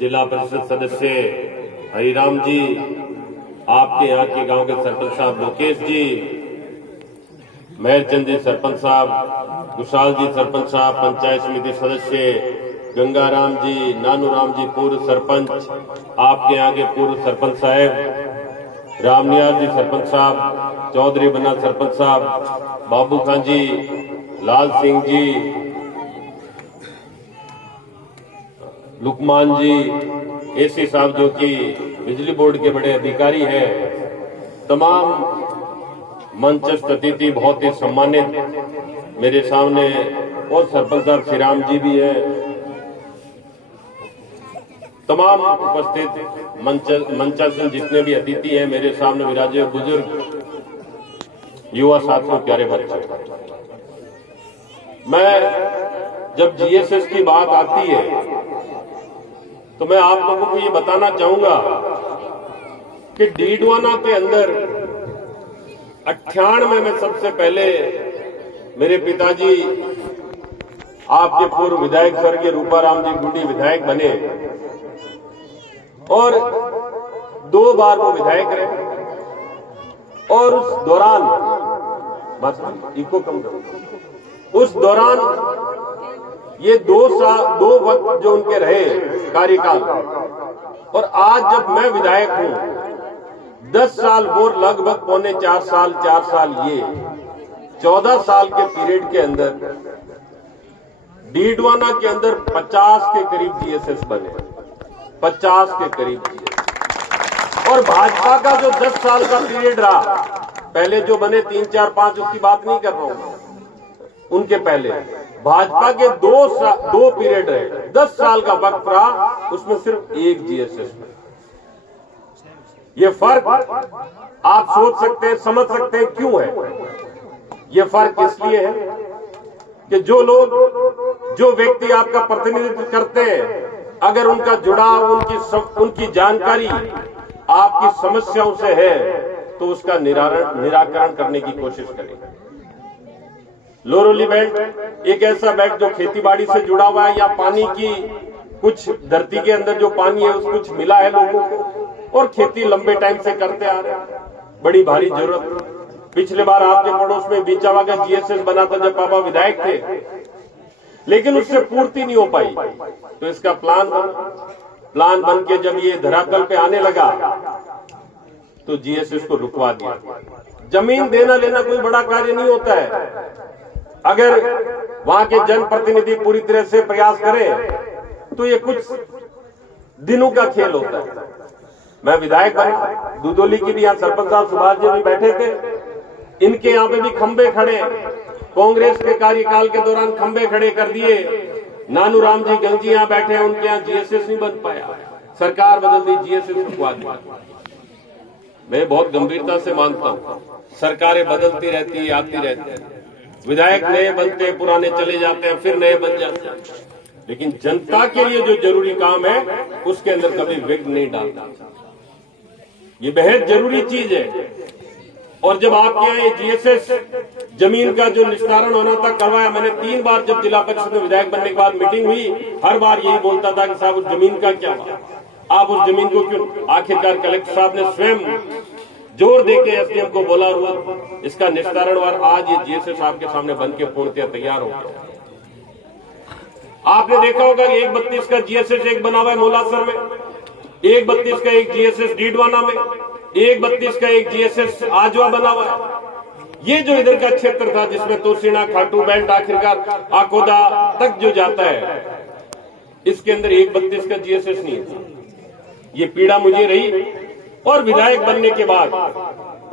जिला परिषद सदस्य हरिराम जी, आपके यहाँ के गांव के सरपंच साहब लोकेश जी, मेहरचंद जी सरपंच साहब, कुशाल जी सरपंच साहब, पंचायत समिति सदस्य गंगाराम जी, नानूराम जी पूर्व सरपंच, आपके यहाँ के पूर्व सरपंच साहब, रामनियाल जी सरपंच साहब, चौधरी बन्ना सरपंच साहब, बाबू खान जी, लाल सिंह जी, लुकमान जी, एसी साहब जो कि बिजली बोर्ड के बड़े अधिकारी हैं, तमाम मंचस्थ अतिथि बहुत ही सम्मानित मेरे सामने, और सरपंच साहब श्री राम जी भी हैं, तमाम उपस्थित मंचासन जितने भी अतिथि हैं मेरे सामने विराजे, बुजुर्ग, युवा साथियों, प्यारे बच्चे, मैं जब जीएसएस की बात आती है तो मैं आप लोगों को ये बताना चाहूंगा कि डीडवाना के अंदर 98 में सबसे पहले मेरे पिताजी, आपके पूर्व विधायक स्वर्गीय रूपाराम जी गुडी विधायक बने और 2 बार वो विधायक रहे, और उस दौरान बस इको कम करो, उस दौरान ये 2 वक्त जो उनके रहे कार्यकाल, और आज जब मैं विधायक हूं 10 साल वो लगभग पौने 4 साल ये 14 साल के पीरियड के अंदर डीडवाना के अंदर 50 के करीब जीएसएस बने, 50 के करीब जीएसएस। और भाजपा का जो 10 साल का पीरियड रहा, पहले जो बने 3, 4, 5 उसकी बात नहीं कर रहा हूं, उनके पहले भाजपा के 2 पीरियड रहे, 10 साल का वक्त रहा, उसमें सिर्फ 1 जीएसएस में। ये फर्क आप सोच सकते हैं, समझ सकते हैं क्यों है। ये फर्क इसलिए है कि जो लोग, जो व्यक्ति आपका प्रतिनिधित्व करते हैं, अगर उनका जुड़ाव, उनकी जानकारी आपकी समस्याओं से है तो उसका निराकरण करने की कोशिश करें। लोरोली बेल्ट एक ऐसा बेल्ट जो खेतीबाड़ी से जुड़ा हुआ है, या पानी की कुछ धरती के अंदर जो पानी है उसको कुछ मिला है लोगों को, और खेती लंबे टाइम से करते आ रहे हैं, बड़ी भारी जरूरत। पिछले बार आपके पड़ोस में बीचावा का जीएसएस बना था जब पापा विधायक थे, लेकिन उससे पूर्ति नहीं हो पाई, तो इसका प्लान बन के जब ये धरातल पे आने लगा तो जीएसएस को रुकवा दिया। जमीन देना लेना कोई बड़ा कार्य नहीं होता है, अगर वहां के जनप्रतिनिधि पूरी तरह से प्रयास करें तो ये कुछ दिनों का खेल होता है। मैं विधायक बना, दुदोली की भी यहाँ सरपंच साहब सुभाष जी भी बैठे थे, इनके यहाँ पे भी खंबे खड़े, कांग्रेस के कार्यकाल के दौरान खंबे खड़े कर दिए। नानूराम जी गंजी यहाँ बैठे हैं, उनके यहाँ जीएसएस नहीं बन पाया, सरकार बदल दी, जीएसएस रुकवा दिया। मैं बहुत गंभीरता से मानता हूँ, सरकारें बदलती रहती है, आती रहती है, विधायक नए बनते हैं, पुराने चले जाते हैं, फिर नए बन जाते हैं, लेकिन जनता के लिए जो जरूरी काम है उसके अंदर कभी विघ्न नहीं डालता। ये बेहद जरूरी चीज है। और जब आपके यहाँ ये जीएसएस जमीन का जो निस्तारण होना था करवाया, मैंने 3 बार जब जिला परिषद में विधायक बनने के बाद मीटिंग हुई, हर बार यही बोलता था कि साहब उस जमीन का क्या हुआ, आप उस जमीन को क्यों। आखिरकार कलेक्टर साहब ने स्वयं जोर देके एसडीएम को बोला, और इसका निस्तारण हुआ, आज ये जीएसएस आपके सामने बन के पूर्णतः तैयार हो गया। आपने देखा होगा 132 का जीएसएस एक बना हुआ है मोलासर में, 132 का एक जीएसएस डीडवाना में, 132 का एक जीएसएस आजवा बना हुआ है। ये जो इधर का क्षेत्र था जिसमें तोसीना, खाटू बेल्ट, आखिरकार आकोदा तक जो जाता है, इसके अंदर 132 का जीएसएस नहीं था। ये पीड़ा मुझे रही, और विधायक बनने के बाद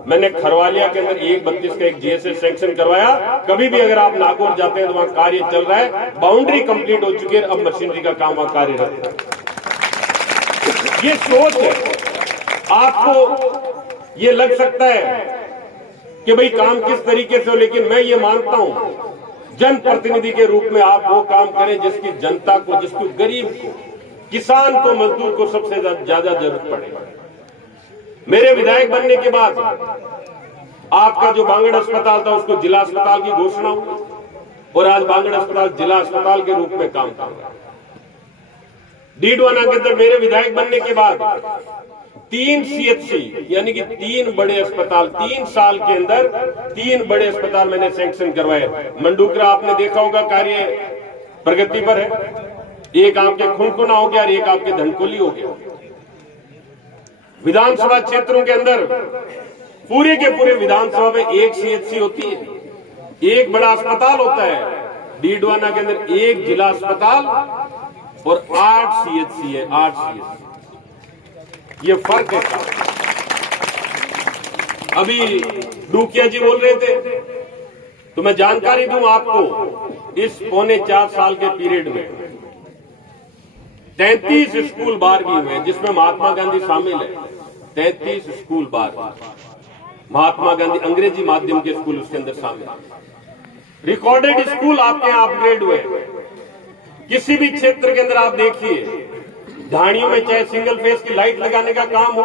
मैंने खरवालिया के अंदर 132 का एक जीएसएस सैंक्शन करवाया। कभी भी अगर आप नागौर जाते हैं तो वहां कार्य चल रहा है, बाउंड्री कंप्लीट हो चुकी है, अब मशीनरी का काम वहां कार्यरत है। ये सोच है। आपको ये लग सकता है कि भाई काम किस तरीके से हो, लेकिन मैं ये मानता हूं जनप्रतिनिधि के रूप में आप वो काम करें जिसकी जनता को, जिसको गरीब को, किसान को, मजदूर को सबसे ज्यादा जरूरत पड़े। मेरे विधायक बनने के बाद आपका जो बांगड़ अस्पताल था उसको जिला अस्पताल की घोषणा हुई, और आज बांगड़ अस्पताल जिला अस्पताल के रूप में काम कर रहा है। डीडवाना के अंदर मेरे विधायक बनने के बाद 3 CHC यानी कि 3 बड़े अस्पताल, 3 साल के अंदर 3 बड़े अस्पताल मैंने सैंक्शन करवाए। मंडूकरा आपने देखा होगा, कार्य प्रगति पर है। एक आपके खुनकुना हो गया और एक आपके धनकोली हो गया। विधानसभा क्षेत्रों के अंदर पूरे के पूरे विधानसभा में 1 CHC होती है, एक बड़ा अस्पताल होता है। डीडवाना के अंदर 1 जिला अस्पताल और 8 CHC है, 8 CHC। ये फर्क है। अभी डूकिया जी बोल रहे थे, तो मैं जानकारी दूं आपको, इस पौने 4 साल के पीरियड में 33 स्कूल बार भी हुए, जिसमें महात्मा गांधी शामिल है। 33 स्कूल बार, महात्मा गांधी अंग्रेजी माध्यम के स्कूल उसके अंदर शामिल है। रिकॉर्डेड स्कूल आपके यहाँ अपग्रेड हुए। किसी भी क्षेत्र के अंदर आप देखिए, ढाणियों में चाहे सिंगल फेस की लाइट लगाने का काम हो,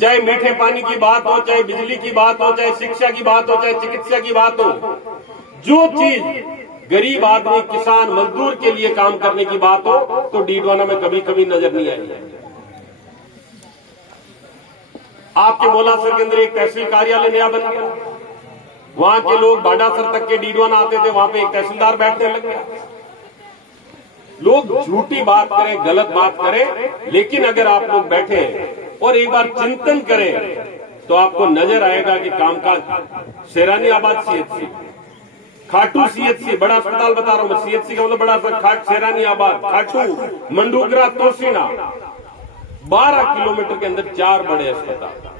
चाहे मीठे पानी की बात हो, चाहे बिजली की बात हो, चाहे शिक्षा की बात हो, चाहे चिकित्सा की बात हो, जो चीज गरीब आदमी, किसान, मजदूर के लिए काम करने की बात हो, तो डीडवाना में कभी कभी नजर नहीं आई है। आपके मोलासर के अंदर एक तहसील कार्यालय नया बन गया। वहां के लोग बाडासर तक के डीडवाना आते थे, वहां पे एक तहसीलदार बैठने लग गया। लोग झूठी बात करें, गलत बात करें, लेकिन अगर आप लोग बैठे और एक बार चिंतन करें तो आपको नजर आएगा कि कामकाज शेरानीआबाद CHC, खाटू CHC, बड़ा अस्पताल बता रहा हूं मैं, CHC का मतलब बड़ा अस्पताल, शेरानीआबाद, खाटू, मंडूकरा, तोसीना, 12 किलोमीटर के अंदर 4 बड़े अस्पताल।